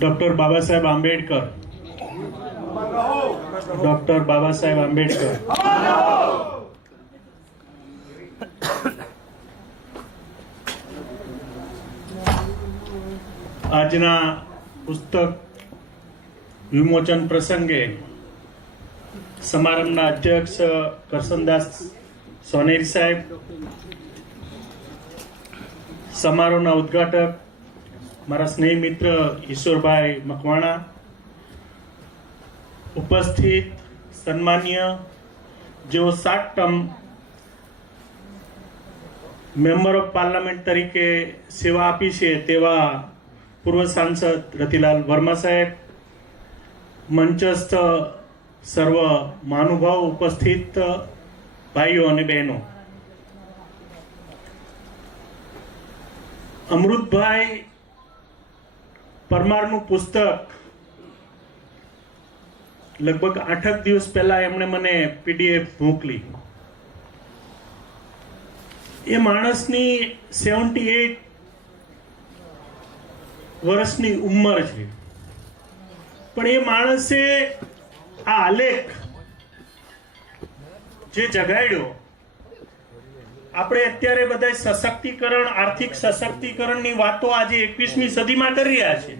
Doctor Baba Saheb Ambedkar, doctor Baba Saheb Ambedkar. આજના પુસ્તક વિમોચન પ્રસંગે સમારંભના અધ્યક્ષ કરશનદાસ સોનેરી સાહેબ, સમારોહના ઉદ્ઘાટક મારા સ્નેહી મિત્ર ઈશ્વરભાઈ મકવાણા, ઉપસ્થિત સન્માનીય જેઓ 7 ટર્મ મેમ્બર ઓફ પાર્લામેન્ટ તરીકે સેવા આપી છે તેવા પૂર્વ સાંસદ રતિલાલ વર્મા સાહેબ, મંચસ્થ સર્વ મહાનુભાવ, ઉપસ્થિત ભાઈઓ અને બહેનો, અમૃતભાઈ પરમારનું પુસ્તક લગભગ 8 દિવસ પહેલા એમણે મને PDF મોકલી. એ માણસની 78 વર્ષની ઉંમર છે, પણ એ માણસે આ આલેખ જે જગાડ્યો, આપણે અત્યારે બધા સશક્તિકરણ, આર્થિક સશક્તિકરણની વાતો આજે 21મી સદીમાં કરી રહ્યા છે,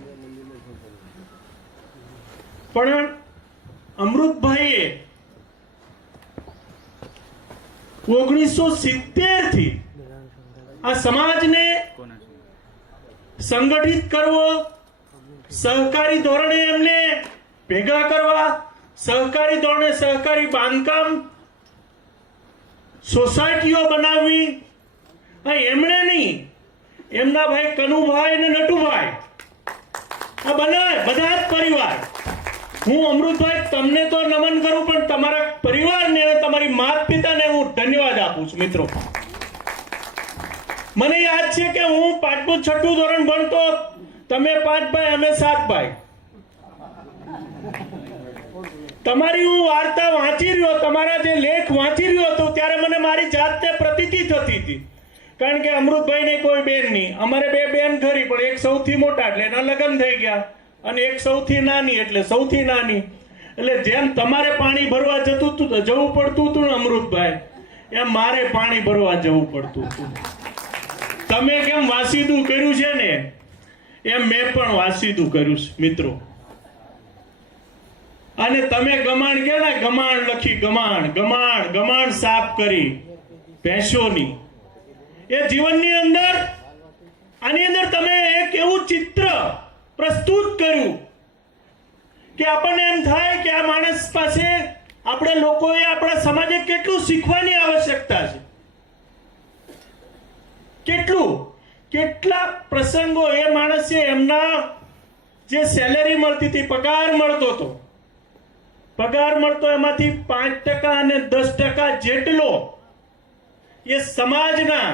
પણ અમૃતભાઈએ 1970 થી આ સમાજને સંગઠિત કરવો, સહકારી ધોરણે એમને ભેગા કરવા, સહકારી ધોરણે સહકારી બાંધકામ સોસાયટીઓ બનાવવી, એમણે નહીં, એમના ભાઈ કનુભાઈ અને નટુભાઈ, આ બધા જ પરિવાર, હું અમૃતભાઈ તમને તો નમન કરું, પણ તમારા પરિવારને અને તમારી માતા પિતાને હું ધન્યવાદ આપું છું. મિત્રો, મને યાદ છે કે હું 5મું 6ઠું ધોરણ ભણતો, તમે 5 ભાઈ, અમે 7 ભાઈ. તમારી હું વાર્તા વાંચી રહ્યો, તમારા જે લેખ વાંચી રહ્યો હતો, ત્યારે મને મારી જાતને પ્રતીતિ થતી હતી, કારણ કે અમૃતભાઈને કોઈ બેન નહીં, અમારે 2 બેન ખરી, પણ એક સૌથી મોટા એટલે એના લગ્ન થઈ ગયા, અને એક સૌથી નાની એટલે સૌથી નાની. એટલે જેમ તમારે પાણી ભરવા જવું પડતું હતું ને અમૃતભાઈ, એમ મારે પાણી ભરવા જવું પડતું હતું. તમે કેમ વાસીદું કર્યું છે ને, એમ મેં પણ વાસીદું કર્યું છે મિત્રો. અને તમે ગમાણ કે ને, ગમાણ લખી, ગમાણ સાફ કરી ભેંસોની, એ જીવનની અંદર, આની અંદર તમે એક એવું ચિત્ર પ્રસ્તુત કર્યું કે આપણને એમ થાય કે આ માણસ પાસે આપણે લોકોએ, આપણા સમાજે કેટલું શીખવાની આવશ્યકતા છે, કેટલા પ્રસંગો એ માણસે, એમના જે સેલેરી મળતી હતી, પગાર મળતો એમાંથી 5% અને 10% જેટલો એ સમાજના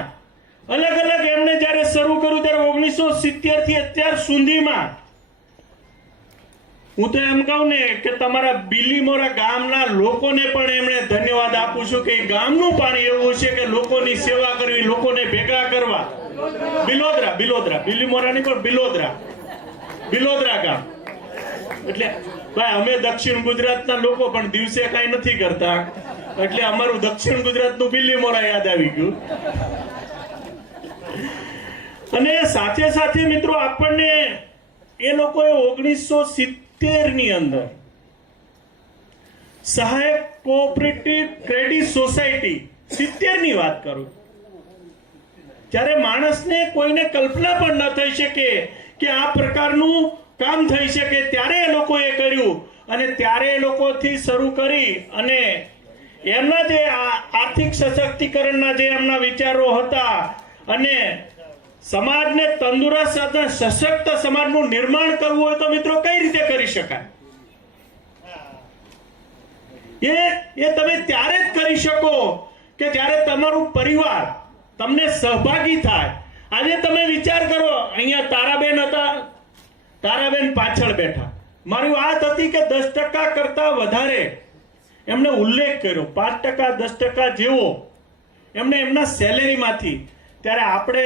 અલગ અલગ, એમણે જ્યારે શરૂ કર્યું ત્યારે 1970 થી અત્યાર સુધીમાં, હું તો એમ કહું ને કે તમારા બિલીમોરા ગામના લોકોને પણ એમણે ધન્યવાદ આપું છું કે ગામનું પાણી એવું છે કે લોકોની સેવા કરવી, લોકોને ભેગા કરવા. બિલોદરા, બિલીમોરા નહીં પણ બિલોદરા ગામ. એટલે ભાઈ, અમે દક્ષિણ ગુજરાતના લોકો, પણ દિવસે કઈ નથી કરતા, એટલે અમારું દક્ષિણ ગુજરાતનું બિલીમોરા યાદ આવી ગયું. અને સાથે સાથે મિત્રો, આપણને એ લોકોએ 1970 ની અંદર સહાયક કોઓપરેટિવ ક્રેડિટ સોસાયટી, 70 ની વાત કરું, જ્યારે માણસને કોઈને કલ્પના પણ ન થઈ શકે કે આ પ્રકારનું કામ થઈ શકે, ત્યારે એ લોકોએ કર્યું. અને ત્યારે એ લોકોથી શરૂ કરી અને એમના જે આર્થિક સશક્તિકરણના જે એમના વિચારો હતા, અને સમાજને તંદુરસ્ત અને સશક્ત સમાજનું નિર્માણ કરવું હોય તો મિત્રો કઈ રીતે કરી શકાય, એ તમે ત્યારે જ કરી શકો કે જ્યારે તમારું પરિવાર તમને સહભાગી થાય. આજે તમે વિચાર કરો, અહીંયા તારાબેન હતા, તારાબેન પાછળ બેઠા, મારી વાત હતી કે 10% કરતા વધારે એમણે ઉલ્લેખ કર્યો, 5% 10% જેવો એમણે એમના સેલેરીમાંથી. ત્યારે આપણે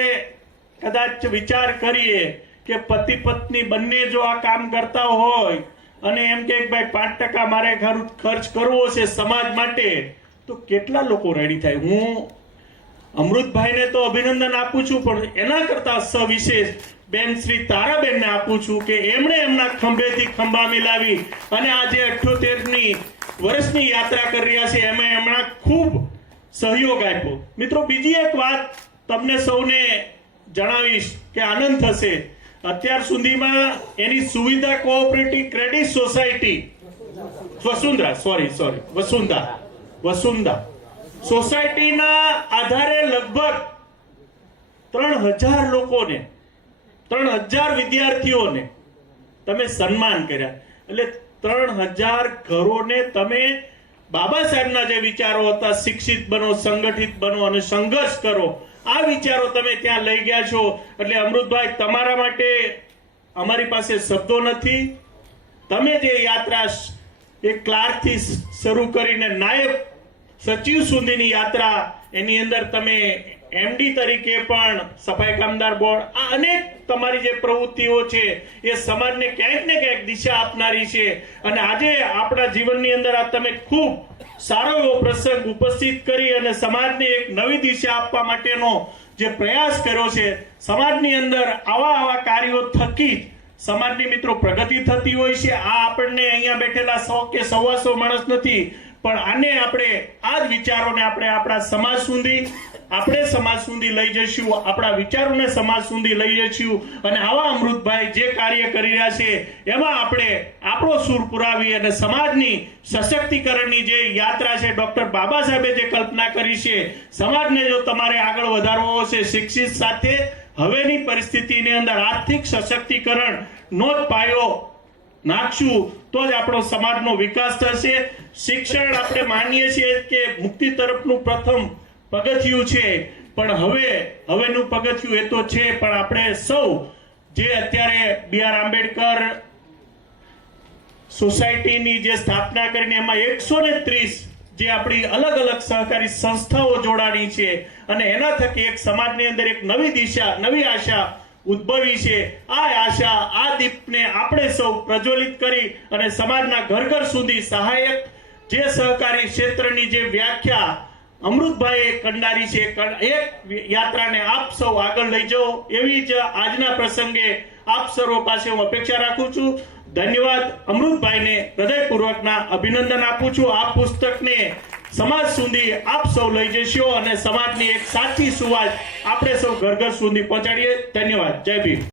કદાચ વિચાર કરીએ કે કે પતિ પત્ની બંને જો આ કામ કરતા હોય અને એમ કે ભાઈ 5% મારે ખર્ચ કરવો છે સમાજ માટે, તો કેટલા લોકો રેડી થાય? હું અમૃતભાઈને તો અભિનંદન આપું છું, પણ એના કરતા સવિશેષ બેન શ્રી તારાબેનને આપું છું કે એમણે એમના ખંભેથી ખંભા મિલાવી અને આજે 78મી વર્ષની યાત્રા કરી રહ્યા છે, એમાં એમના ખૂબ સહયોગ આપ્યો. મિત્રો, બીજી એક વાત તમને સૌને જણાવીશ કે આનંદ થશે. અત્યાર સુધીમાં એની સુવિધા કોઓપરેટિવ ક્રેડિટ સોસાયટી વસુંધા સોસાયટીના આધારે લગભગ 3000 લોકોને, 3000 વિદ્યાર્થીઓને તમે સન્માન કર્યા. એટલે 3000 ઘરોને તમે બાબા સાહેબના જે વિચારો હતા, શિક્ષિત બનો, સંગઠિત બનો અને સંઘર્ષ કરો, આ વિચારો તમે ત્યાં લઈ ગયા છો. એટલે અમૃતભાઈ, તમારા માટે અમારી પાસે શબ્દો નથી. તમે જે યાત્રા એ ક્લાર્કથી શરૂ કરીને નાયબ સચિવ સુધીની યાત્રા, એની અંદર તમે MD તરીકે પણ સફાઈ કામદાર બોર્ડ, આ અનેક તમારી જે પ્રવૃત્તિઓ છે એ સમાજને ક્યાંક ને ક્યાંક દિશા આપનારી છે. અને આજે આપણા જીવનની અંદર આ તમે ખૂબ સારો એવો પ્રસંગ ઉપસ્થિત કરી અને સમાજને એક નવી દિશા આપવા માટેનો જે પ્રયાસ કર્યો છે. સમાજની અંદર આવા કાર્યો થકી સમાજની મિત્રો પ્રગતિ થતી હોય છે. આ આપણને અહીંયા બેઠેલા 100 કે 125 માણસ નથી, પણ આને આપણે આ જ વિચારોને આપણે આપણા સમાજ સુધી લઈ જઈશું, આપણા વિચારોને સમાજ સુધી લઈ જઈશું. અને આવા અમૃતભાઈ જે કાર્ય કરી રહ્યા છે એમાં આપણે આપણો સૂર પુરાવી અને સમાજની સશક્તિકરણની જે યાત્રા છે, ડોક્ટર બાબા સાહેબે જે કલ્પના કરી છે, સમાજને જો તમારે આગળ વધારવો હશે શિક્ષિત સાથે, હવેની પરિસ્થિતિની અંદર આર્થિક સશક્તિકરણ નો જ પાયો નાખશું તો જ આપણો સમાજનો વિકાસ થશે. શિક્ષણ આપણે માનીએ છીએ કે મુક્તિ તરફનું પ્રથમ પગથિયું છે, પણ હવેનું પગથિયું એ તો છે, પણ આપણે સૌ જે અત્યારે B.R. આંબેડકર સોસાયટીની જે સ્થાપના કરીને એમાં 130 જે આપણી અલગ અલગ સહકારી સંસ્થાઓ જોડાણી છે અને એના થકી એક સમાજની અંદર એક નવી દિશા, નવી આશા ઉદ્ભવી છે. આ આશા, આ દીપને આપણે સૌ પ્રજ્વલિત કરી અને સમાજના ઘર સુધી સહાયક જે સહકારી ક્ષેત્રની જે વ્યાખ્યા અમૃતભાઈએ કંડારી છે, એક યાત્રાને આપ સૌ આગળ લઈ જાઓ, એવી જ આજના પ્રસંગે આપ સર્વ પાસે હું અપેક્ષા રાખું છું. ધન્યવાદ. અમૃતભાઈને હૃદયપૂર્વકના અભિનંદન આપું છું. આ પુસ્તકને સમાજ સુધી આપ સૌ લઈ જશો અને સમાજની એક સાચી સુવાસ આપણે સૌ ઘર સુધી પહોંચાડીએ. ધન્યવાદ. જય ભીમ.